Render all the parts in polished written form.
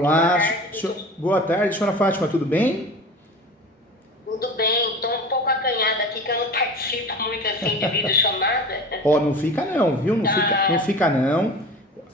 Boa Olá, tarde. boa tarde, senhora Fátima, tudo bem? Tudo bem? Estou um pouco acanhada aqui que eu não participo muito assim de videochamada. Ó, não fica não, viu? Não Ah, fica não.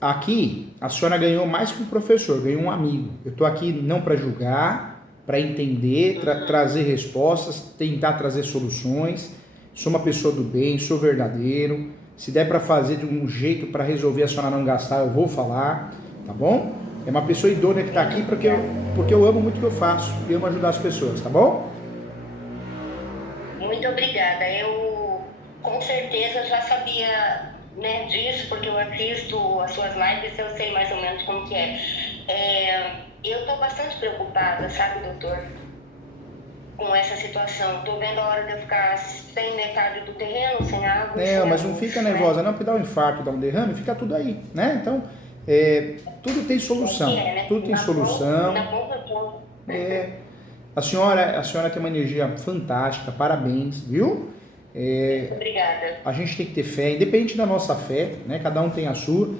Aqui, a senhora ganhou mais que um professor, ganhou um amigo. Eu tô aqui não para julgar, para entender, uhum. trazer respostas, tentar trazer soluções. Sou uma pessoa do bem, sou verdadeiro. Se der para fazer de um jeito para resolver a senhora não gastar, eu vou falar, tá bom? É uma pessoa idônea que está Muito aqui obrigada. porque eu amo muito o que eu faço e amo ajudar as pessoas, tá bom? Muito obrigada. Eu com certeza já sabia, né, disso, porque eu assisto as suas lives, eu sei mais ou menos como que é. Eu estou bastante preocupada, sabe, doutor, com essa situação. Estou vendo a hora de eu ficar sem metade do terreno, sem água e Não, sem a mas não fica luz, né? nervosa não, porque dá um infarto, dá um derrame, fica tudo aí, né? Então, tudo tem É que solução, é, né? tudo tem Na solução. ponta do ponto. É, a senhora tem uma energia fantástica, parabéns, viu? Muito É, obrigada. a gente tem que ter fé, independente da nossa fé, né? Cada um tem a sua,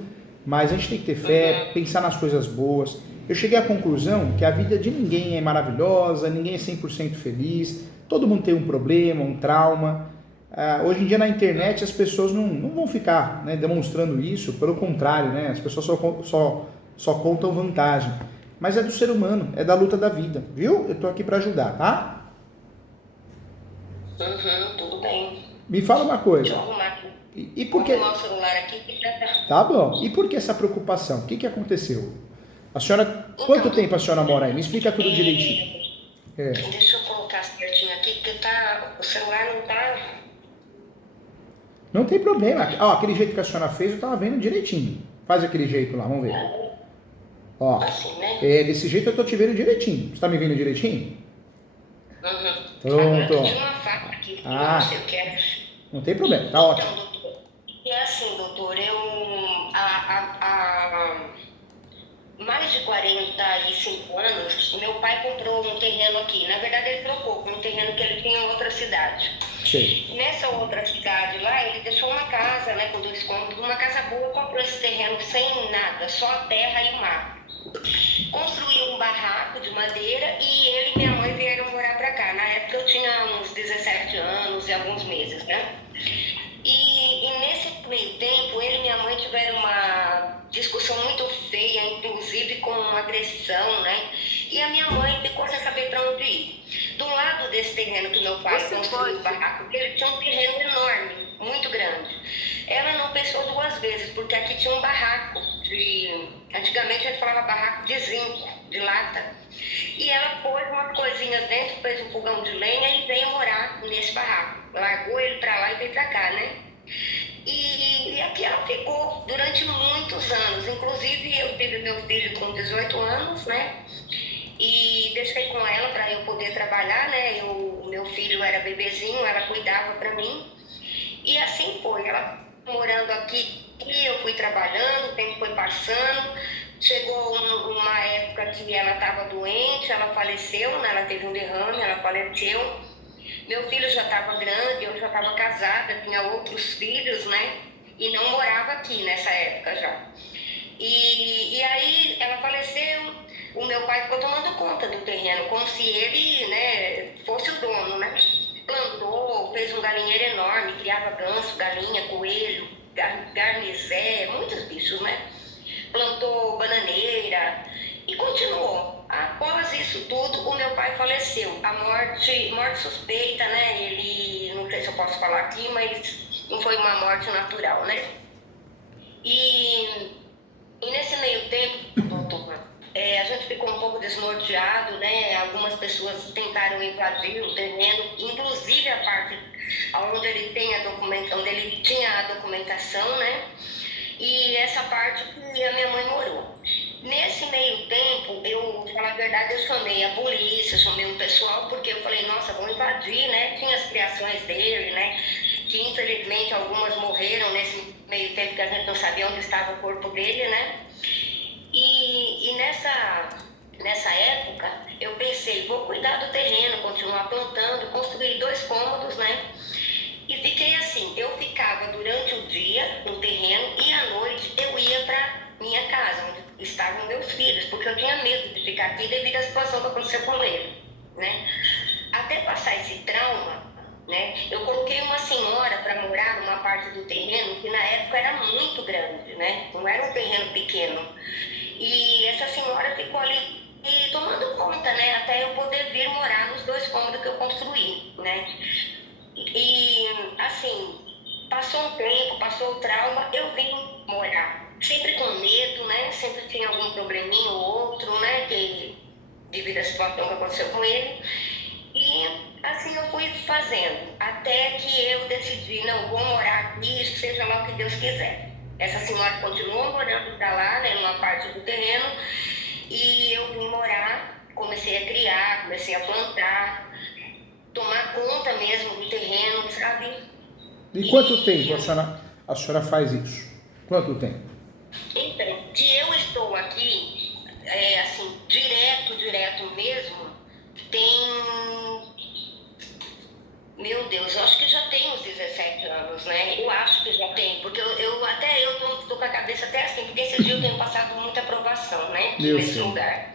mas a gente tem que ter fé, Uhum. pensar nas coisas boas. Eu cheguei à conclusão que a vida de ninguém é maravilhosa, ninguém é 100% feliz, todo mundo tem um problema, um trauma. Hoje em dia na internet as pessoas não vão ficar, né, demonstrando isso, pelo contrário, né? As pessoas só contam vantagem. Mas é do ser humano, é da luta da vida, viu? Eu tô aqui para ajudar, tá? Uhum, tudo bem. Me fala uma Deixa eu coisa, arrumar aqui. e Vou por arrumar o que... celular aqui que Tá bom. E por que essa preocupação? O que aconteceu? A senhora, quanto Então, tempo a doutor, senhora mora aí? Me explica tudo direitinho. é, É, deixa eu colocar certinho aqui, porque tá, o celular não tá não tem problema. Ó, aquele jeito que a senhora fez, eu tava vendo direitinho. Faz aquele jeito lá, vamos ver. Ó, assim, né? desse jeito eu tô te vendo direitinho. Você tá me vendo direitinho? Uhum. Pronto, Agora tinha ó. uma faca aqui, mas não sei o Ah, que era. não tem problema, tá ótimo. Então, doutor, é assim, doutor, mais de 45 anos, meu pai comprou um terreno aqui. Na verdade, ele trocou por um terreno que ele tinha em outra cidade. Sei. Nessa outra cidade lá, ele deixou uma casa, né, com 2 cômodos, uma casa boa, comprou esse terreno sem nada, só a terra e o mar. Construiu um barraco de madeira e ele e minha mãe vieram morar pra cá. Na época eu tinha uns 17 anos e alguns meses, né? E nesse meio tempo, ele e minha mãe tiveram uma discussão muito feia, inclusive com uma agressão, né? E a minha mãe ficou sem saber para onde ir. Do lado desse terreno que meu pai construiu o barraco dele, tinha um terreno enorme, muito grande. Ela não pensou duas vezes, porque aqui tinha um barraco de... Antigamente a gente falava barraco de zinco, de lata. E ela pôs umas coisinhas dentro, fez um fogão de lenha e veio morar nesse barraco. Largou ele para lá e veio para cá, né? E aqui ela ficou durante muitos anos. Inclusive, eu tive meu filho com 18 anos, né? E deixei com ela para eu poder trabalhar, né? O meu filho era bebezinho, ela cuidava para mim. E assim foi. Ela morando aqui, e eu fui trabalhando, o tempo foi passando. Chegou uma época que ela estava doente, ela faleceu, né? Ela teve um derrame, ela faleceu. Meu filho já estava grande, eu já estava casada, tinha outros filhos, né? E não morava aqui nessa época já. E aí ela faleceu, o meu pai ficou tomando conta do terreno, como se ele, né, fosse o dono, né? Plantou, fez um galinheiro enorme, criava ganso, galinha, coelho, garnizé, muitos bichos, né? Plantou bananeira e continuou. Após isso tudo, o meu pai faleceu. A morte suspeita, né? Ele, não sei se eu posso falar aqui, mas não foi uma morte natural, né? E, e nesse meio tempo, doutor, a gente ficou um pouco desnorteado, né? Algumas pessoas tentaram invadir o terreno, inclusive a parte onde ele tem onde ele tinha a documentação, né? E essa parte que a minha mãe morou. Nesse meio tempo, eu, pra falar a verdade, eu chamei a polícia, chamei um pessoal, porque eu falei, nossa, vão invadir, né? Tinha as criações dele, né? Que infelizmente algumas morreram nesse meio tempo que a gente não sabia onde estava o corpo dele, né? E nessa época, eu pensei, vou cuidar do terreno, continuar plantando, construir 2 cômodos, né? E fiquei assim, eu ficava durante o dia no terreno e à noite eu ia para minha casa, onde estavam meus filhos, porque eu tinha medo ficar aqui devido à situação que aconteceu com ele, né? Até passar esse trauma, né? Eu coloquei uma senhora para morar numa parte do terreno que na época era muito grande, né? Não era um terreno pequeno. E essa senhora ficou ali e tomando conta, né? Até eu poder vir morar nos 2 cômodos que eu construí, né? E assim, passou um tempo, passou o trauma, eu vim morar. Sempre com medo, né? Sempre tinha algum probleminha ou outro, né? Devido à situação que aconteceu com ele. E assim eu fui fazendo, até que eu decidi, não, vou morar aqui, seja lá o que Deus quiser. Essa senhora continuou morando para lá, né, numa parte do terreno, e eu vim morar, comecei a criar, comecei a plantar, tomar conta mesmo do terreno, sabe? E quanto tempo a senhora faz isso? Quanto tempo? Então, que eu estou aqui, assim, direto mesmo, tem, meu Deus, eu acho que já tem uns 17 anos, né? Eu acho que já tem, porque eu tô com a cabeça até assim, porque esse dia eu tenho passado muita aprovação, né? Nesse lugar.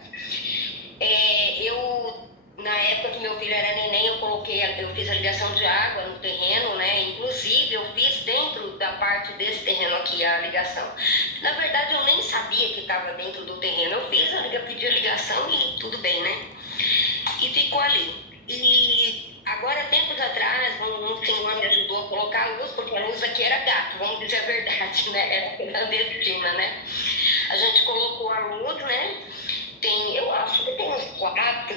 Na época que meu filho era neném, eu fiz a ligação de água no terreno, né? Inclusive, eu fiz dentro da parte desse terreno aqui a ligação. Na verdade, eu nem sabia que estava dentro do terreno. Eu pedi a ligação e tudo bem, né? E ficou ali. E agora, tempos atrás, um senhor me ajudou a colocar a luz, porque a luz aqui era gato, vamos dizer a verdade, né? Era clandestina, né? A gente colocou a luz, né? Eu acho que tem uns 4,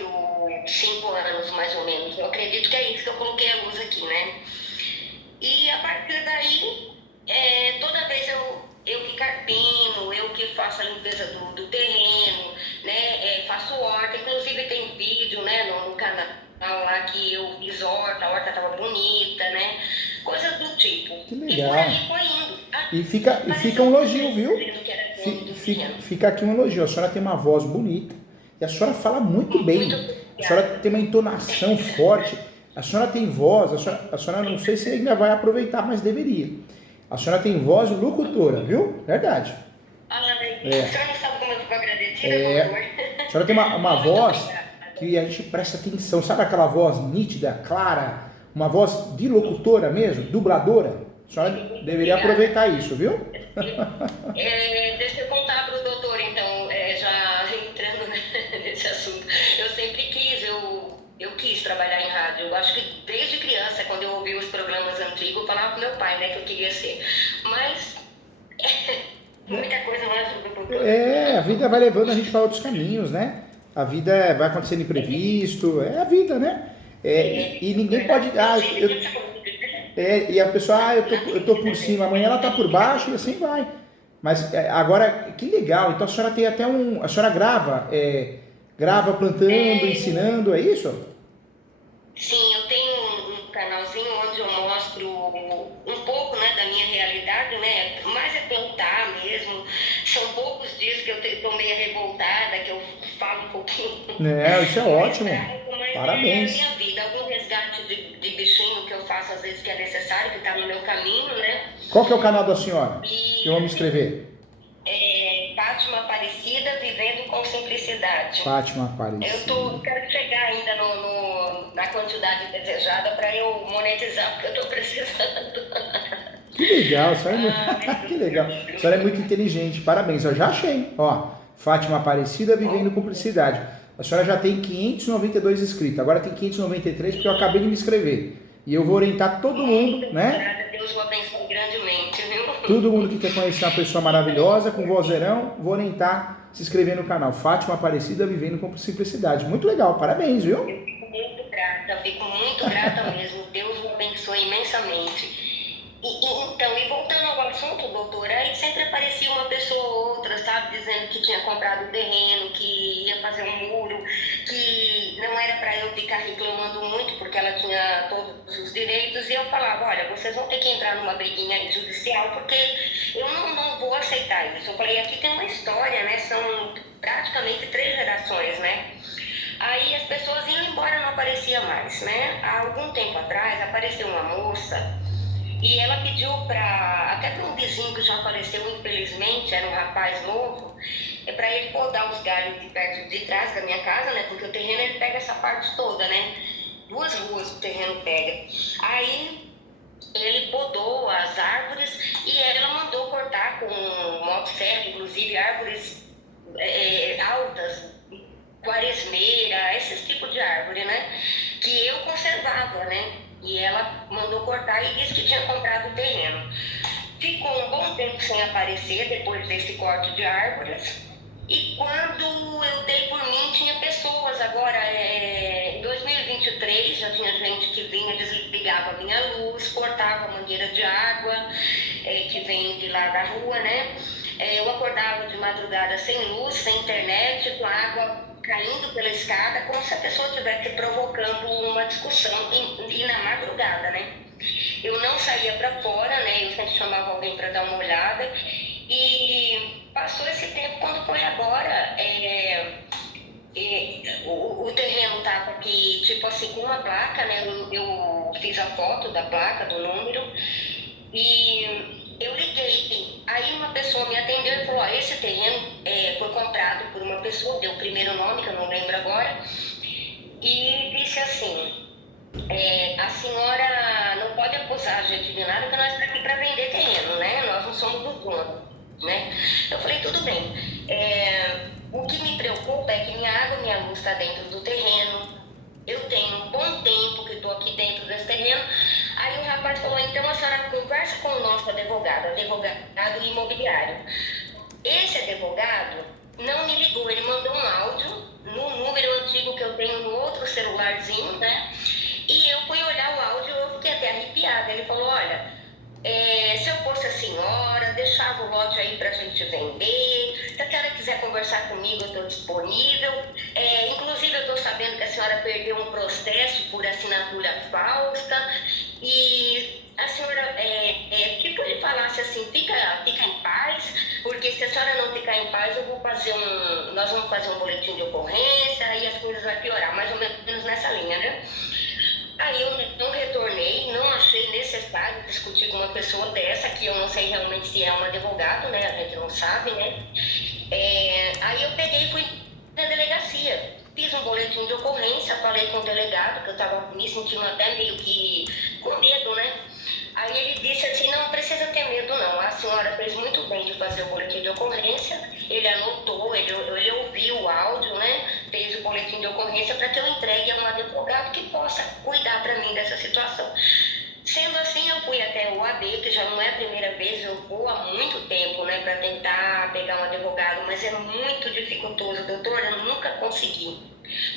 5 anos mais ou menos. Eu acredito que é isso que eu coloquei a luz aqui, né? E a partir daí, toda vez eu que carpino, eu que faço a limpeza do terreno, né? Faço horta, inclusive tem vídeo, né, no canal lá que eu fiz horta, a horta estava bonita, né? Coisas do tipo. Que legal. E por aí foi indo. E fica um elogio, viu? Fica aqui um elogio. A senhora tem uma voz bonita e a senhora fala muito bem. A senhora tem uma entonação forte. A senhora tem voz, a senhora não sei se ainda vai aproveitar, mas deveria. A senhora tem voz de locutora, viu? Verdade. A senhora não sabe como eu fico agradecida, a senhora tem uma voz que a gente presta atenção. Sabe aquela voz nítida, clara? Uma voz de locutora mesmo, dubladora? A senhora deveria aproveitar isso, viu? Deixa eu contar para o doutor, então, já entrando nesse assunto. Eu sempre quis, eu quis trabalhar em rádio. Eu acho que desde criança, quando eu ouvi os programas antigos, eu falava com meu pai, né, que eu queria ser. Mas muita coisa não ajuda o doutor. A vida vai levando a gente para outros caminhos, né? A vida vai acontecendo imprevisto, é a vida, né? E ninguém pode... e a pessoa, eu tô por cima, amanhã ela tá por baixo e assim vai. Mas agora, que legal, então a senhora tem até a senhora grava plantando, ensinando, é isso? Sim, eu tenho um canalzinho onde eu mostro um pouco, né, da minha realidade, né, mas é plantar mesmo. São poucos dias que eu tô meio revoltada, que eu falo um pouquinho. Isso é ótimo. Parabéns. É a minha vida, algum resgate de bichinho que eu faço às vezes que é necessário, que está no meu caminho, né? Qual que é o canal da senhora? Que eu vou me inscrever. Fátima Aparecida, Vivendo com Simplicidade. Fátima Aparecida. Eu quero chegar ainda na quantidade desejada para eu monetizar, porque eu estou precisando. Que legal, a senhora que legal. A senhora é muito inteligente, parabéns. Eu já achei, ó. Fátima Aparecida, Vivendo com Simplicidade. A senhora já tem 592 inscritos, agora tem 593 porque eu acabei de me inscrever. E eu vou orientar todo mundo, né? Deus o abençoe grandemente, viu? Todo mundo que quer conhecer uma pessoa maravilhosa, com vozeirão, vou orientar se inscrever no canal. Fátima Aparecida, Vivendo com Simplicidade. Muito legal, parabéns, viu? Eu fico muito grata mesmo. Deus o abençoe imensamente. E voltando ao assunto, doutora, aí sempre aparecia uma pessoa ou outra, sabe, dizendo que tinha comprado o terreno, que ia fazer um muro, que não era para eu ficar reclamando muito, porque ela tinha todos os direitos, e eu falava, olha, vocês vão ter que entrar numa briguinha judicial, porque eu não vou aceitar isso. Eu falei, aqui tem uma história, né, são praticamente 3 gerações, né. Aí as pessoas iam embora, não aparecia mais, né. Há algum tempo atrás, apareceu uma moça E ela pediu até para um vizinho que já faleceu, infelizmente, era um rapaz novo, para ele podar os galhos de perto de trás da minha casa, né? Porque o terreno ele pega essa parte toda, né? 2 ruas o terreno pega. Aí ele podou as árvores e ela mandou cortar com motosserra, inclusive árvores altas, quaresmeira, esses tipos de árvore, né? Que eu conservava, né? E ela mandou cortar e disse que tinha comprado o terreno. Ficou um bom tempo sem aparecer depois desse corte de árvores. E quando eu dei por mim, tinha pessoas agora, em 2023, já tinha gente que vinha, desligava a minha luz, cortava a mangueira de água, que vem de lá da rua, né? Eu acordava de madrugada sem luz, sem internet, com a água caindo pela escada, como se a pessoa estivesse provocando uma discussão, e na madrugada, né? Eu não saía para fora, né? Eu sempre chamava alguém para dar uma olhada. E passou esse tempo, quando foi agora, o terreno estava aqui, tipo assim, com uma placa, né? Eu fiz a foto da placa, do número, e eu liguei. Aí uma pessoa me atendeu e falou: ó, esse terreno foi comprado por uma pessoa, deu o primeiro nome, que eu não lembro agora, e disse assim: a senhora não pode acusar a gente de nada, porque nós estamos aqui para vender terreno, né? Nós não somos do dono, né? Eu falei: tudo bem. O que me preocupa é que minha água e minha luz está dentro do terreno. Eu tenho um bom tempo que estou aqui dentro desse terreno. Aí o rapaz falou: então a senhora conversa com o nosso advogado imobiliário. Esse advogado não me ligou, ele mandou um áudio no número antigo que eu tenho no outro celularzinho, né? E eu fui olhar o áudio e eu fiquei até arrepiada. Ele falou: olha, se eu fosse a senhora, deixava o lote aí pra gente vender. Se a senhora quiser conversar comigo, eu estou disponível. Inclusive, eu estou sabendo que a senhora perdeu um processo por assinatura falsa. E a senhora, tipo, ele falasse assim: fica em paz, porque se a senhora não ficar em paz, nós vamos fazer um boletim de ocorrência e as coisas vão piorar, mais ou menos nessa linha, né? Aí eu não retornei, não achei necessário discutir com uma pessoa dessa, que eu não sei realmente se é um advogado, né? A gente não sabe, né? Aí eu peguei e fui na delegacia. Fiz um boletim de ocorrência, falei com o delegado, que eu estava me sentindo até meio que com medo, né? Aí ele disse assim: não precisa ter medo não, a senhora fez muito bem de fazer o boletim de ocorrência. Ele anotou, ele ouviu o áudio, né? Fez o boletim de ocorrência para que eu entregue a um advogado que possa cuidar para mim dessa situação. Sendo assim, eu fui até o AB, que já não é a primeira vez, eu vou há muito tempo, né, para tentar pegar um advogado, mas é muito dificultoso, doutor, eu nunca consegui.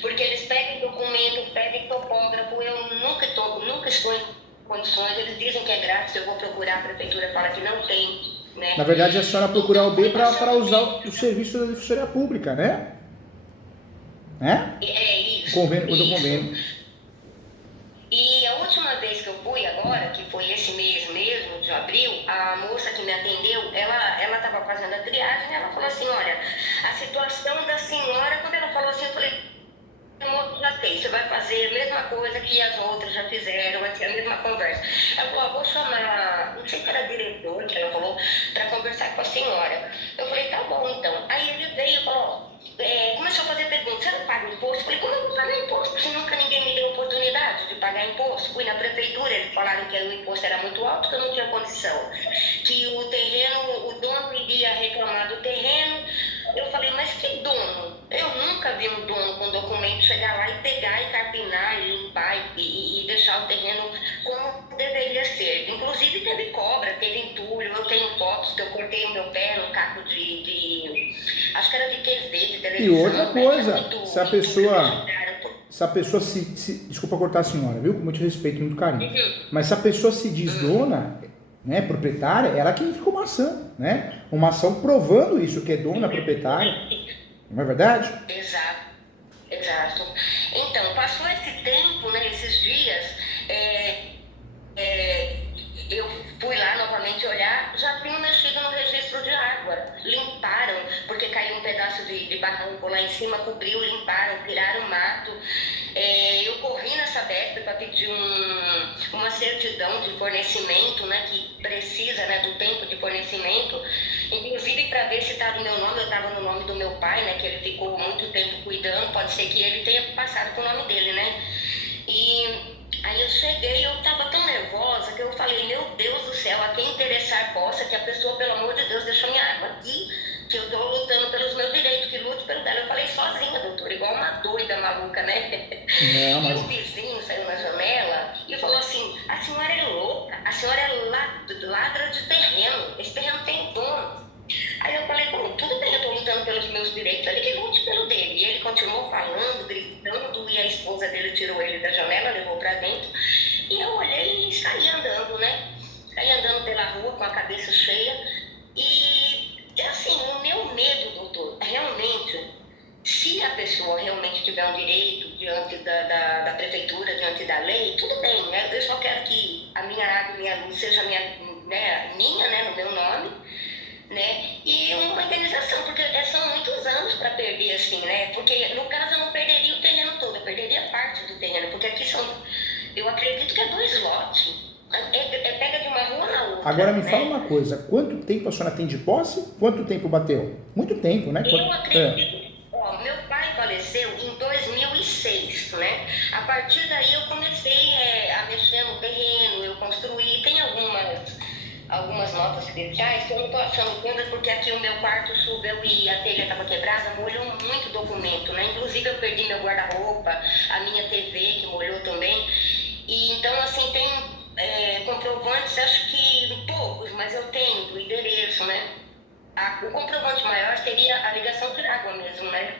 Porque eles pedem documento, pedem topógrafo, eu nunca estou em condições, eles dizem que é grátis, eu vou procurar, a prefeitura fala que não tem, né? Na verdade, a senhora procurar o B para usar o serviço da Defensoria Pública, né? Isso. O do convênio. E a última vez que eu fui agora, que foi esse mês mesmo, de abril, a moça que me atendeu, ela estava fazendo a triagem, e ela falou assim: olha, a situação da senhora, quando ela falou assim, eu falei: já sei, você vai fazer a mesma coisa que as outras já fizeram, vai ser a mesma conversa. Ela falou: vou chamar, não sei se era diretor que ela falou, para conversar com a senhora. Eu falei: tá bom então. Aí ele veio e falou: começou a fazer perguntas: você não paga imposto? Eu falei: como eu vou pagar imposto? Se nunca ninguém me deu oportunidade de pagar imposto. Fui na prefeitura, eles falaram que o imposto era muito alto, que eu não tinha condição, que o terreno, o dono iria reclamar do terreno. Eu falei: mas que dono? Eu nunca vi um dono com documento chegar lá e pegar e carpinar e limpar e deixar o terreno como deveria ser. Inclusive teve cobra, teve entulho, eu tenho fotos que eu cortei o meu pé num caco acho que era de TV, de televisão. E outra coisa, muito, se a pessoa desculpa cortar a senhora, viu? Com muito respeito e muito carinho. Mas se a pessoa se desdona, né, proprietária, ela quem fica uma ação, né? Uma ação provando isso, que é dona, proprietária. Não é verdade? Exato. Então, passou esse tempo, né, esses dias, eu fui lá novamente olhar, já tinham mexido no registro de água, limparam, porque caiu um pedaço de barranco lá em cima, cobriu, limparam, tiraram o mato. Eu corri nessa Sabesp para pedir uma certidão de fornecimento, né, que precisa, né, do tempo de fornecimento, inclusive para ver se está no meu nome. Eu estava no nome do meu pai, né, que ele ficou muito tempo cuidando, pode ser que ele tenha passado com o nome dele, né? E aí eu cheguei, eu estava tão nervosa que eu falei, meu Deus do céu, a quem interessar possa, que a pessoa, pelo amor de Deus, deixa minha água aqui, que eu estou lutando pelos meus direitos, que lute pelo dela. Eu falei sozinha, doutor, igual uma doida maluca, né? Não, E mas... o vizinho saiu na janela e falou assim, a senhora é louca, a senhora é ladra de terreno, esse terreno tem dono. Aí eu falei, bom, tudo bem, eu estou lutando pelos meus direitos, ele que lute pelo dele. E ele continuou falando, gritando, e a esposa dele tirou ele da janela, levou para dentro. E eu olhei e saí andando, né? Saí andando pela rua com a cabeça cheia. E, assim, o meu medo, doutor, realmente, se a pessoa realmente tiver um direito diante da prefeitura, diante da lei, tudo bem, né? Eu só quero que a minha água e minha luz seja minha, né, no meu nome, né? E uma indenização, porque são muitos anos para perder, assim, né? Porque no caso eu não perderia o terreno todo, eu perderia parte do terreno, porque aqui são, eu acredito que é 2 lotes, pega de uma rua na outra. Agora me né? fala uma coisa, quanto tempo a senhora tem de posse? Quanto tempo bateu? Muito tempo, né? Eu acredito, meu pai faleceu em 2006, né? A partir daí eu comecei a mexer no terreno, eu construí, tem algumas notas credenciais que eu não estou achando contas, porque aqui o meu quarto choveu e a telha estava quebrada, molhou muito documento, né? Inclusive eu perdi meu guarda-roupa, a minha TV que molhou também. E então, assim, tem comprovantes, acho que poucos, mas eu tenho do endereço, né? O comprovante maior seria a ligação de água mesmo, né?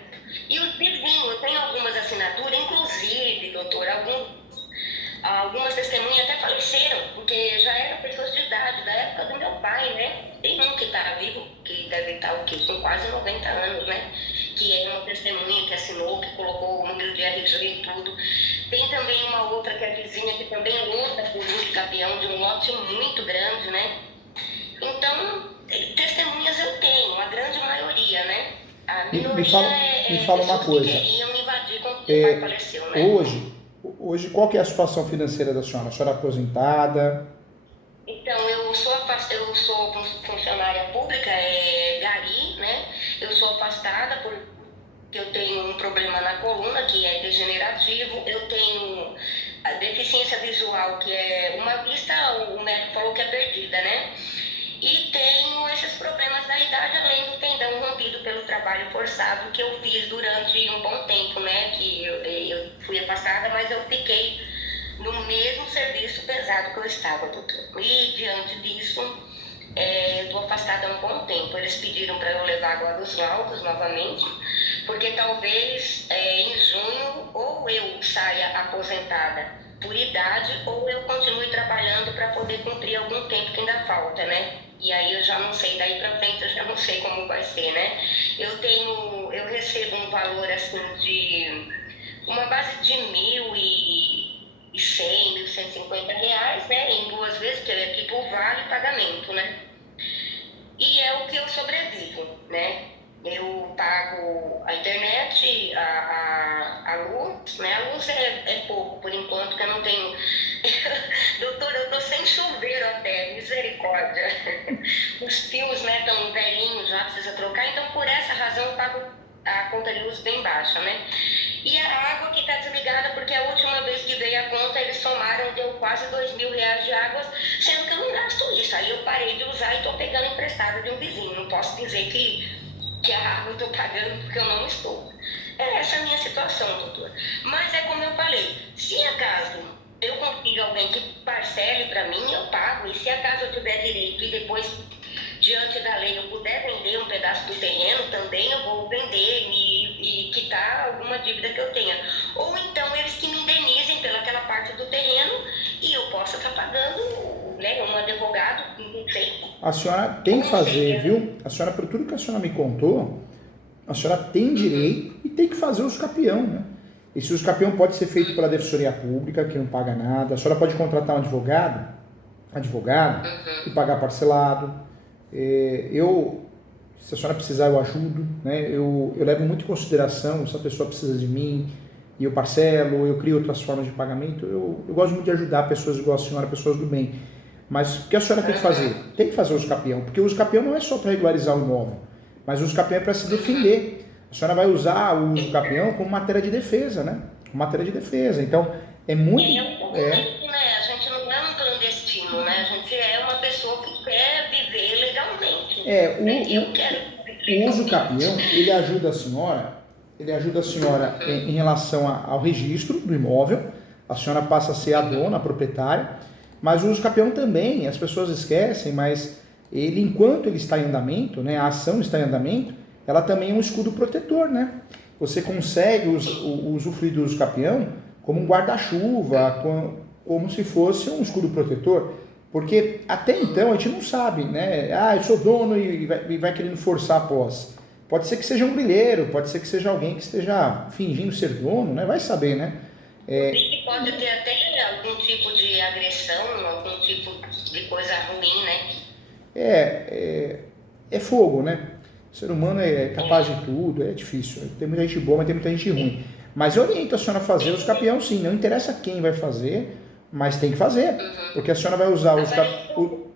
E o vizinho, eu tenho algumas assinaturas, inclusive, doutor, algumas testemunhas até faleceram, porque já eram pessoas de idade, da época do meu pai, né? Tem um que está vivo, que deve estar o quê? Com quase 90 anos, né? Que é uma testemunha que assinou, que colocou o número de RG e tudo. Tem também uma outra que é vizinha, que também luta por luz de capião, de um lote muito grande, né? Então, testemunhas eu tenho, a grande maioria, né? A minoria me fala uma coisa. Que queriam me invadir quando o pai faleceu, né? Hoje, qual que é a situação financeira da senhora? A senhora é aposentada? Então, eu sou funcionária pública, Gari, né? Eu sou afastada porque eu tenho um problema na coluna, que é degenerativo. Eu tenho a deficiência visual, que é uma vista, o médico falou que é perdida, né? E tenho esses problemas da idade, além do tendão rompido pelo trabalho forçado que eu fiz durante um bom tempo, né? Que eu fui afastada, mas eu fiquei no mesmo serviço pesado que eu estava, doutor. E diante disso, eu estou afastada há um bom tempo. Eles pediram para eu levar agora os laudos novamente, porque talvez em junho ou eu saia aposentada por idade ou eu continue trabalhando para poder cumprir algum tempo que ainda falta, né? E aí eu já não sei, daí para frente eu já não sei como vai ser, né? Eu recebo um valor assim de uma base de 1.100, R$ 1.150, né? Em 2 vezes, porque é tipo vale pagamento, né? E é o que eu sobrevivo, né? Eu pago a internet, a luz, né? A luz é pouco por enquanto, porque eu não tenho. Doutor, eu tô sem chuveiro até, misericórdia. Os fios, né, tão velhinhos já, precisa trocar, então por essa razão eu pago a conta de luz bem baixa, né? E a água que tá desligada, porque a última vez que veio a conta, eles somaram, deu quase R$ 2.000 de água, sendo que eu não gasto isso. Aí eu parei de usar e tô pegando emprestado de um vizinho. Não posso dizer que a água eu tô pagando porque eu não estou. Essa é a minha situação, doutor. Mas é como eu falei, se acaso eu consigo alguém que parcele para mim, eu pago. E se acaso eu tiver direito e depois, diante da lei, eu puder vender um pedaço do terreno, também eu vou vender e quitar alguma dívida que eu tenha. Ou então eles que me indenizem pelaquela parte do terreno e eu possa estar pagando, né, um advogado, não sei. A senhora tem que fazer, viu? A senhora, por tudo que a senhora me contou, a senhora tem direito e tem que fazer os capião, né? Esse uso capião pode ser feito pela Defensoria Pública, que não paga nada. A senhora pode contratar um advogado e pagar parcelado. Se a senhora precisar, eu ajudo, né? Eu levo muito em consideração se a pessoa precisa de mim, e eu parcelo, eu crio outras formas de pagamento. Eu gosto muito de ajudar pessoas igual a senhora, pessoas do bem. Mas o que a senhora tem que fazer? Tem que fazer o uso capião, porque o uso capião não é só para regularizar o imóvel, mas o uso capião é para se defender. A senhora vai usar o uso capião como matéria de defesa, né? Matéria de defesa. Então, é muito... A gente não é um clandestino, né? A gente é uma pessoa que quer viver legalmente. O uso capião, ele ajuda a senhora em relação ao registro do imóvel. A senhora passa a ser a dona, a proprietária, mas o uso capião também, as pessoas esquecem, mas ele, enquanto ele está em andamento, né, a ação está em andamento, ela também é um escudo protetor, né? Você consegue usufruir do uso capião como um guarda-chuva, como se fosse um escudo protetor, porque até então a gente não sabe, né? Eu sou dono e vai querendo forçar a posse. Pode ser que seja um grileiro, pode ser que seja alguém que esteja fingindo ser dono, né? Vai saber, né? Pode ter até algum tipo de agressão, algum tipo de coisa ruim, né? É fogo, né? O ser humano é capaz de tudo, é difícil. Tem muita gente boa, mas tem muita gente ruim. Mas eu oriento a senhora a fazer os capião, sim. Não interessa quem vai fazer, mas tem que fazer. Porque a senhora vai usar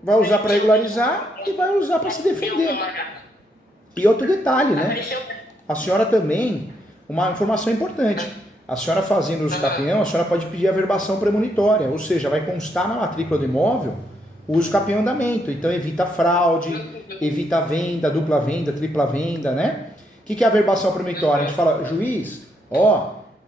vai usar para regularizar e vai usar para se defender. E outro detalhe, né? A senhora também, uma informação importante. A senhora fazendo os capião, a senhora pode pedir a verbação premonitória, ou seja, vai constar na matrícula do imóvel o uso capião em andamento. Então evita fraude, evita a venda, dupla venda, tripla venda, né? O que é a verbação premonitória? A gente fala, juiz,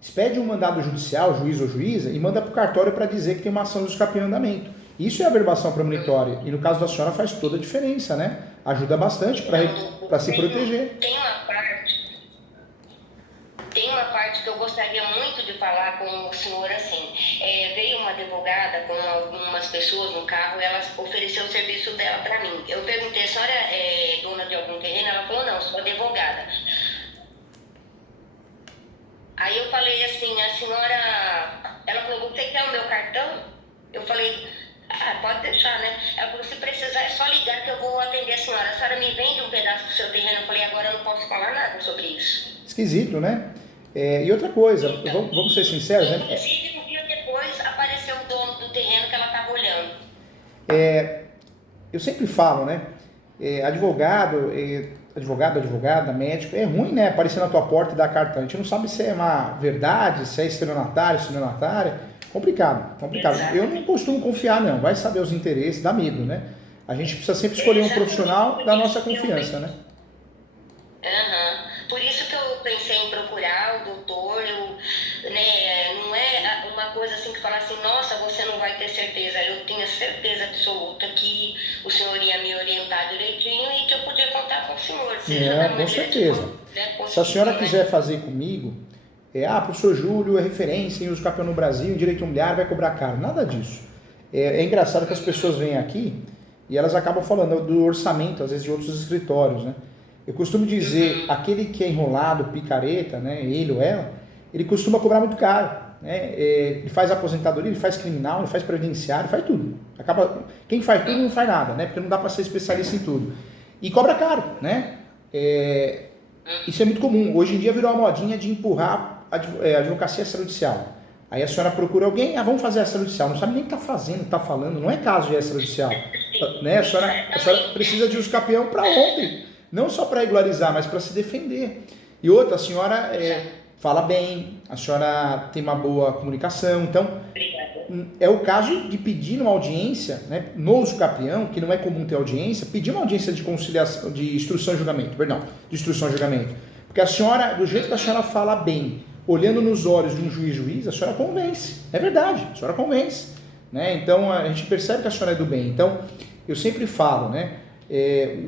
expede um mandado judicial, juiz ou juíza, e manda para o cartório para dizer que tem uma ação de uso capião em andamento. Isso é a verbação premonitória. E no caso da senhora faz toda a diferença, né? Ajuda bastante para se proteger. Tem uma parte que eu gostaria muito de falar com o senhor assim. Veio uma advogada com algumas pessoas no carro e ela ofereceu o serviço dela para mim. Eu perguntei, a senhora é dona de algum terreno? Ela falou, não, sou advogada. Aí eu falei assim, a senhora... Ela falou, você quer o meu cartão? Eu falei, pode deixar, né? Ela falou, se precisar é só ligar que eu vou atender a senhora. A senhora me vende um pedaço do seu terreno? Eu falei, agora eu não posso falar nada sobre isso. Esquisito, né? E outra coisa, então, vamos ser sinceros, né? Inclusive, um dia depois apareceu o dono do terreno que ela estava olhando. Eu sempre falo, né? Advogada, médico, é ruim, né? Aparecer na tua porta e dar cartão. A gente não sabe se é uma verdade, se é estelionatária. Complicado. Exato. Eu não costumo confiar, não. Vai saber os interesses, dá medo, né? A gente precisa sempre escolher um profissional da nossa confiança, né? Por isso que eu pensei em procurar o doutor, não é uma coisa assim que fala assim, nossa, você não vai ter certeza. Eu tinha certeza absoluta que o senhor ia me orientar direitinho e que eu podia contar com o senhor. Com certeza. Se a senhora quiser fazer comigo, professor Júlio é referência em uso capião no Brasil, em direito imobiliário, vai cobrar caro. Nada disso. É engraçado que as pessoas vêm aqui e elas acabam falando do orçamento, às vezes, de outros escritórios, né? Eu costumo dizer, aquele que é enrolado, picareta, né, ele ou ela, ele costuma cobrar muito caro, né? Ele faz aposentadoria, ele faz criminal, ele faz previdenciário, faz tudo. Quem faz tudo não faz nada, né? Porque não dá para ser especialista em tudo. E cobra caro, né? Isso é muito comum. Hoje em dia virou uma modinha de empurrar a advocacia extrajudicial. Aí a senhora procura alguém, vamos fazer extrajudicial. Não sabe nem o que está fazendo, está falando, não é caso de extrajudicial. Né? A senhora precisa de uso capião para ontem. Não só para regularizar, mas para se defender. E outra, a senhora fala bem, a senhora tem uma boa comunicação. Então, é o caso de pedir uma audiência, né, no uso capião, que não é comum ter audiência, pedir uma audiência de conciliação, de instrução e julgamento, Porque a senhora, do jeito que a senhora fala bem, olhando nos olhos de um juiz, a senhora convence. É verdade, a senhora convence. Né? Então, a gente percebe que a senhora é do bem. Então, eu sempre falo, né?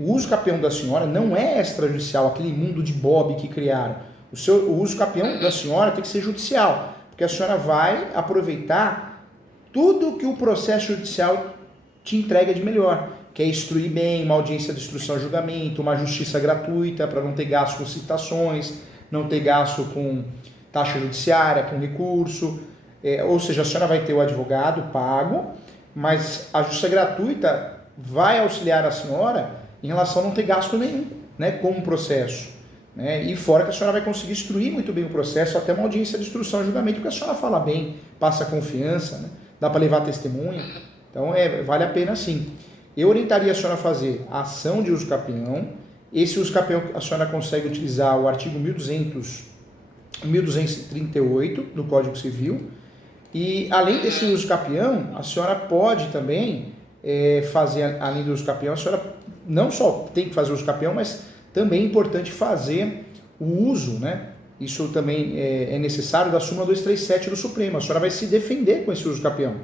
O uso capião da senhora não é extrajudicial, aquele mundo de Bob que criaram. O uso capião da senhora tem que ser judicial, porque a senhora vai aproveitar tudo que o processo judicial te entrega de melhor, que é instruir bem, uma audiência de instrução e julgamento, uma justiça gratuita para não ter gasto com citações, não ter gasto com taxa judiciária, com recurso, ou seja, a senhora vai ter o advogado pago, mas a justiça gratuita vai auxiliar a senhora em relação a não ter gasto nenhum, né, com o processo. né? E fora que a senhora vai conseguir instruir muito bem o processo, até uma audiência de instrução e julgamento, porque a senhora fala bem, passa confiança, né? Dá para levar testemunha. Então, vale a pena sim. Eu orientaria a senhora a fazer a ação de uso capião. Esse uso capião, a senhora consegue utilizar o artigo 1238 do Código Civil. E, além desse uso capião, a senhora pode também fazer, além do uso capião, a senhora não só tem que fazer o uso capião, mas também é importante fazer o uso, né? Isso também é necessário da súmula 237 do Supremo. A senhora vai se defender com esse uso capião.